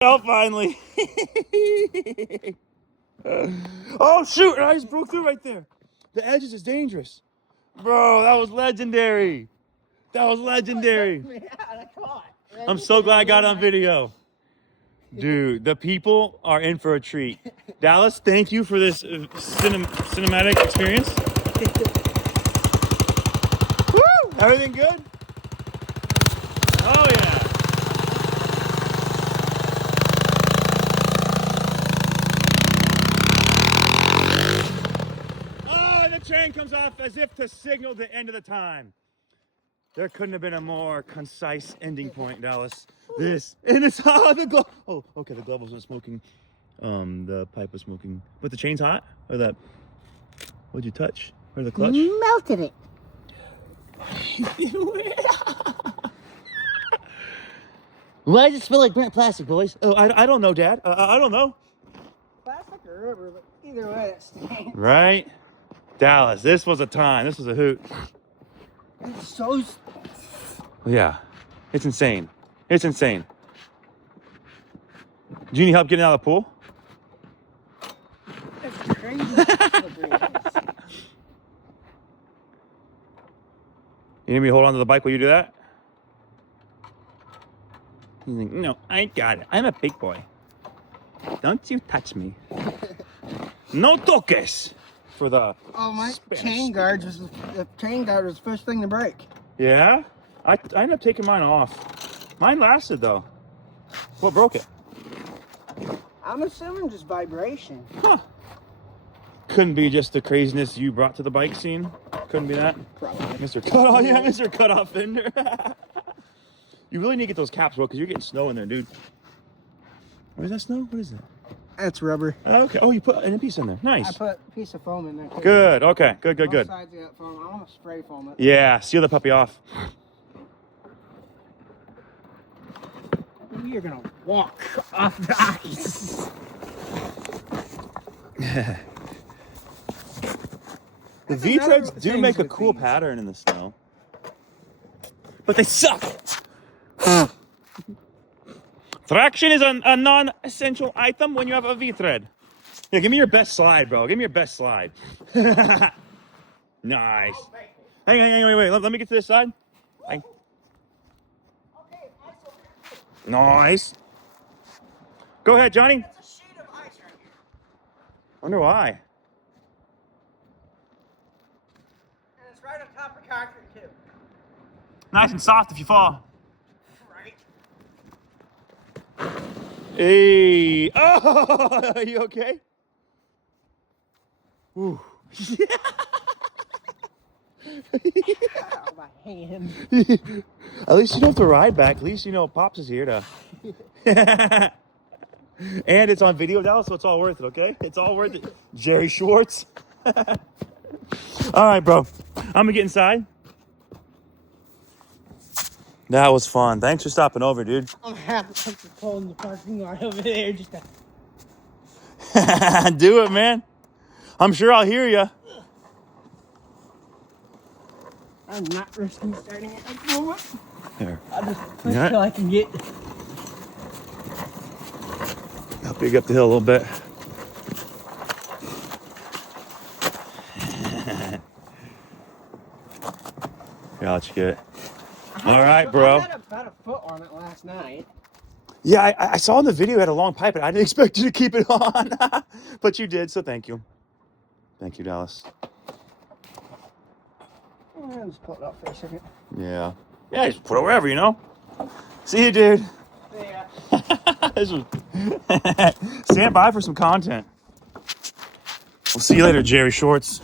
out finally. Oh shoot! I just broke through right there. The edges is dangerous, bro. That was legendary. That was legendary. I'm so glad I got it on video. Dude, the people are in for a treat. Dallas, thank you for this cinematic experience. Woo! Everything good? Oh yeah. Oh, the train comes off as if to signal the end of the time. There couldn't have been a more concise ending point, Dallas. This and it's the glove. Oh, okay, the glove wasn't smoking. The pipe was smoking, but the chain's hot. Or that? What'd you touch? Or the clutch? Melted it. Why does it smell like burnt plastic, boys? Oh, I don't know, Dad. I don't know. Plastic or rubber, but either way, it stinks. Right, Dallas. This was a time. This was a hoot. It's so. Yeah, it's insane. It's insane. Do you need help getting out of the pool? It's crazy. You need me to hold on to the bike while you do that? He's like, no, I got it. I'm a big boy. Don't you touch me. No toques. For the my Spanish chain guard was the chain guard was the first thing to break. Yeah? I ended up taking mine off. Mine lasted though. What broke it? I'm assuming just vibration. Huh. Couldn't be just the craziness you brought to the bike scene. Couldn't be that. Probably. Mr. Cut-Off, yeah, Mr. Cut-Off fender. You really need to get those caps, bro, because you're getting snow in there, dude. What is that snow? What is that? That's rubber. Okay. Oh, you put a piece in there. Nice. I put a piece of foam in there too. Good. Okay. Good. Both Good. sides of that foam. I want to spray foam it. Yeah. Seal the puppy off. You're gonna walk off the ice. The V-treads do make a cool pattern in the snow, but they suck. Traction is a non-essential item when you have a V-tread. Yeah, give me your best slide, bro. Give me your best slide. Nice. Hang on, wait. Let me get to this side. Nice. Go ahead, Johnny. That's a sheet of ice right here. Wonder why. And it's right on top of concrete too. Nice and soft if you fall. Right. Hey. Oh, are you okay? Ooh. Ow, my hand. At least you don't have to ride back. At least you know Pops is here to. And it's on video now, so it's all worth it, okay? It's all worth it. Jerry Schwartz. All right, bro. I'm gonna get inside. That was fun. Thanks for stopping over, dude. I'm happy to put the pole in the parking lot over there just to... Do it, man. I'm sure I'll hear you. I'm not risking starting it at the moment. There. I'll just push till I can get... I'll pick up the hill a little bit. Yeah, I'll let you get it. All right, bro. I had about a foot on it last night. Yeah, I saw in the video you had a long pipe, and I didn't expect you to keep it on. But you did, so thank you. Thank you, Dallas. I'll just pull it up for a second. Yeah. Yeah, just put it wherever, you know? See you, dude. Yeah. This was... Stand by for some content. We'll see you later, Jerry Shorts.